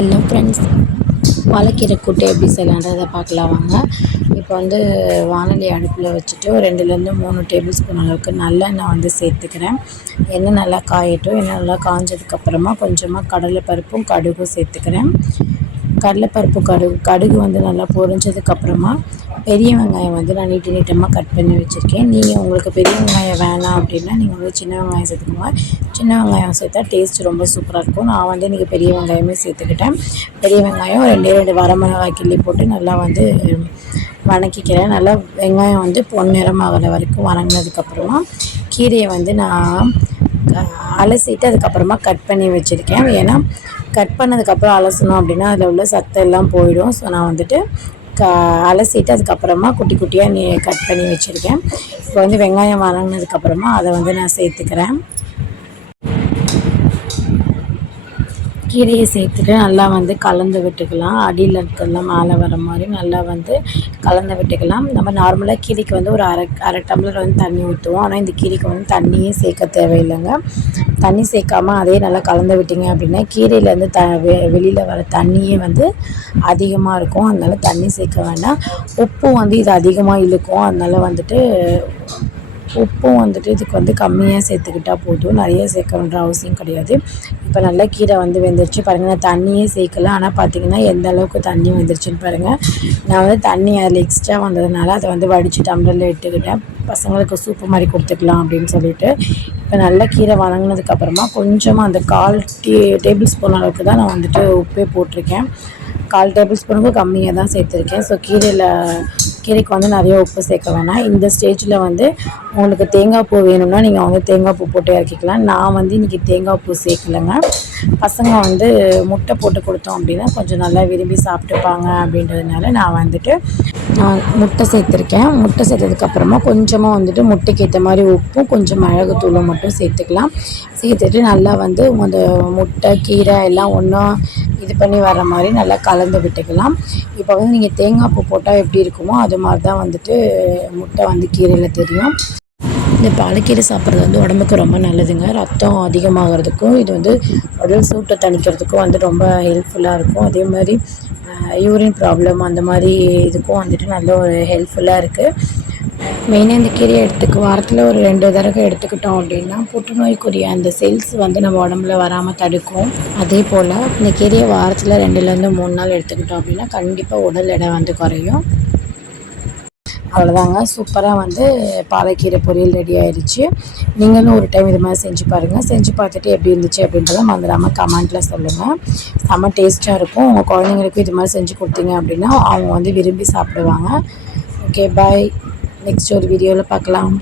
Hello friends, வாழைக்கீரை கூட்டு எப்படி செய்யலான்றதை பார்க்கலாம் வாங்க. இப்போ வந்து வானொலி அடுப்பில் வச்சுட்டு ஒரு 2லேருந்து 3 டேபிள் ஸ்பூன் அளவுக்கு நல்லெண்ணெய் வந்து சேர்த்துக்கிறேன். எண்ணெய் நல்லா காயட்டும். எண்ணெய் நல்லா காஞ்சதுக்கப்புறமா கொஞ்சமாக கடலைப்பருப்பும் கடுகும் சேர்த்துக்கிறேன். கடலைப்பருப்பு கடுகு வந்து நல்லா பொரிஞ்சதுக்கப்புறமா பெரிய வெங்காயம் வந்து நான் நீட்டமாக கட் பண்ணி வச்சுருக்கேன். நீங்கள் உங்களுக்கு பெரிய வெங்காயம் வேணாம் அப்படின்னா நீங்கள் வந்து சின்ன வெங்காயம் சேர்த்துக்கோங்க. சின்ன வெங்காயம் சேர்த்தா டேஸ்ட் ரொம்ப சூப்பராக இருக்கும். நான் வந்து இன்றைக்கி பெரிய வெங்காயமே சேர்த்துக்கிட்டேன். பெரிய வெங்காயம் 2 வரமிளகாய் கிள்ளி போட்டு நல்லா வந்து வதக்கிக்கிறேன். நல்லா வெங்காயம் வந்து பொன்னிறம் ஆகிற வரைக்கும் வதங்கினதுக்கப்புறமா கீரையை வந்து நான் அலசிட்டு அதுக்கப்புறமா கட் பண்ணி வச்சுருக்கேன். ஏன்னா கட் பண்ணதுக்கப்புறம் அலசணும் அப்படின்னா அதில் உள்ள சத்தெல்லாம் போயிடும். ஸோ நான் வந்துட்டு அலசிட்டு அதுக்கப்புறமா குட்டி குட்டியாக கட் பண்ணி வச்சுருக்கேன். இப்போ வந்து வெங்காயம் வதங்கினதுக்கப்புறமா அதை வந்து நான் சேர்த்துக்கிறேன். கீரையை சேர்த்துட்டு நல்லா வந்து கலந்து விட்டுக்கலாம். அடியில் இருக்கிறதெல்லாம் மேலே வர மாதிரி நல்லா வந்து கலந்து விட்டுக்கலாம். நம்ம நார்மலாக கீரைக்கு வந்து ஒரு அரை டம்ளர் வந்து தண்ணி ஊற்றுவோம். ஆனால் இந்த கீரைக்கு வந்து தண்ணியே சேர்க்க தேவையில்லைங்க. தண்ணி சேர்க்காமல் அதே நல்லா கலந்து விட்டிங்க அப்படின்னா கீரையிலேருந்து வெளியில் வர தண்ணியே வந்து அதிகமாக இருக்கும். அதனால் தண்ணி சேர்க்க வேண்டாம். உப்பும் வந்து இது அதிகமாக இழுக்கும். அதனால் வந்துட்டு உப்பும் வந்துட்டு இதுக்கு வந்து கம்மியாக சேர்த்துக்கிட்டால் போதும். நிறைய சேர்க்கணுன்ற அவசியம் கிடையாது. இப்போ நல்லா கீரை வந்து வெந்துருச்சு பாருங்கள். நான் தண்ணியே சேர்க்கல. ஆனால் பார்த்திங்கன்னா எந்த அளவுக்கு தண்ணி வந்துருச்சுன்னு பாருங்கள். நான் வந்து தண்ணி அதில் எக்ஸ்ட்ரா வந்ததுனால அதை வந்து வடித்து டம்ளரில் எடுத்துக்கிட்டேன். பசங்களுக்கு சூப்பு மாதிரி கொடுத்துக்கலாம் அப்படின்னு சொல்லிட்டு. இப்போ நல்லா கீரை வதங்கினதுக்கப்புறமா கொஞ்சமாக அந்த 1/4 டேபிள் ஸ்பூன் அளவுக்கு தான் நான் வந்துட்டு உப்பே போட்டிருக்கேன். 1/4 டேபிள் ஸ்பூனுக்கு கம்மியாக தான் சேர்த்துருக்கேன். ஸோ கீரைக்கு வந்து நிறைய உப்பு சேர்க்க வேணாம். இந்த ஸ்டேஜில் வந்து உங்களுக்கு தேங்காய் பூ வேணும்னா நீங்கள் வந்து தேங்காய் பூ போட்டு இறக்கிக்கலாம். நான் வந்து இன்றைக்கி தேங்காய் பூ சேர்க்கலைங்க. பசங்க வந்து முட்டை போட்டு கொடுத்தோம் அப்படின்னா கொஞ்சம் நல்லா விரும்பி சாப்பிட்டுப்பாங்க அப்படின்றதுனால நான் வந்துட்டு முட்டை சேர்த்துருக்கேன். முட்டை சேர்த்ததுக்கப்புறமா கொஞ்சமாக வந்துட்டு முட்டைக்கு ஏற்ற மாதிரி உப்பும் கொஞ்சம் மிளகுத்தூளும் மட்டும் சேர்த்துக்கலாம். சேர்த்துட்டு நல்லா வந்து அந்த முட்டை கீரை எல்லாம் ஒன்றா இது பண்ணி வர மாதிரி நல்லா கலந்து விட்டுக்கலாம். இப்போ வந்து நீங்கள் தேங்காய் பூ போட்டால் எப்படி இருக்குமோ அது மாதிரி தான் வந்துட்டு முட்டை வந்து கீரையில் தெரியும். இந்த பாலக்கீரை சாப்பிட்றது வந்து உடம்புக்கு ரொம்ப நல்லதுங்க. ரத்தம் அதிகமாகிறதுக்கும் இது வந்து உடல் சூட்டை தணிக்கிறதுக்கும் வந்து ரொம்ப ஹெல்ப்ஃபுல்லாக இருக்கும். அதே மாதிரி யூரின் ப்ராப்ளம் அந்த மாதிரி இதுக்கும் வந்துட்டு நல்ல ஒரு ஹெல்ப்ஃபுல்லாக இருக்குது. மெயினாக இந்த கீரையை வாரத்தில் ஒரு 2 தடவை எடுத்துக்கிட்டோம் அப்படின்னா புற்றுநோய்க்குரிய அந்த செல்ஸ் வந்து நம்ம உடம்புல வராமல் தடுக்கும். அதே போல் இந்த கீரையை வாரத்தில் 2லேருந்து 3 நாள் எடுத்துக்கிட்டோம் அப்படின்னா கண்டிப்பாக உடல் எடை வந்து குறையும். அவ்வளோதாங்க, சூப்பராக வந்து பாலக்கீரை பொரியல் ரெடி ஆயிடுச்சு. நீங்களும் ஒரு டைம் இது மாதிரி செஞ்சு பாருங்கள். செஞ்சு பார்த்துட்டு எப்படி இருந்துச்சு அப்படின்றத மறந்துடாமல் கமெண்ட்டில் சொல்லுங்கள். செம்ம டேஸ்ட்டாக இருக்கும். உங்கள் குழந்தைங்களுக்கும் இது மாதிரி செஞ்சு கொடுத்தீங்க அப்படின்னா அவங்க வந்து விரும்பி சாப்பிடுவாங்க. ஓகே, பாய். நெக்ஸ்ட் ஒரு வீடியோவில் பார்க்கலாம்.